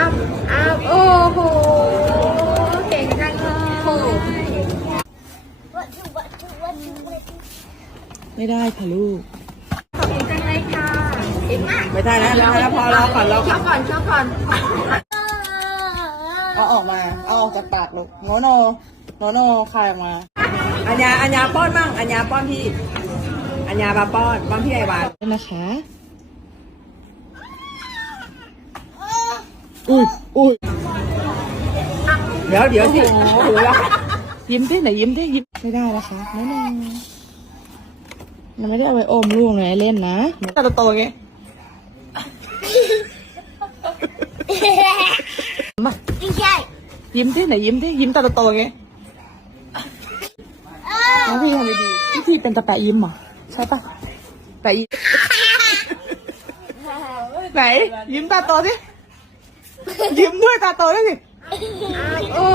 ไม่ได้ค่ะลูกขอบคุณจังเลยค่ะเก่งมากไม่ได้แล้ว่ไดแล้วพอแล้วก่อนแอ้ก่อนชอวก่อนเอาออกมาเอาออกจากปากลูกโนโนโนโนคลายออกมาอัญญาอัญญาป้อนมั่งอัญญาป้อนพี่อัญญาบาป้อนป้อนพี่ไอวานนะคะ ui ui đỡ đỡ gì yếm thế này dím thế dím đây ra là sao nó này nó mới ra ôm luôn này lên nè sao tao to nghe mà dím thế này dím thế dím tao tao to nghe nó đi làm gì cái gì tên tao tại dím mà sao ta tại này, dím ta to thế giếm nuôi ta tới gì ừ.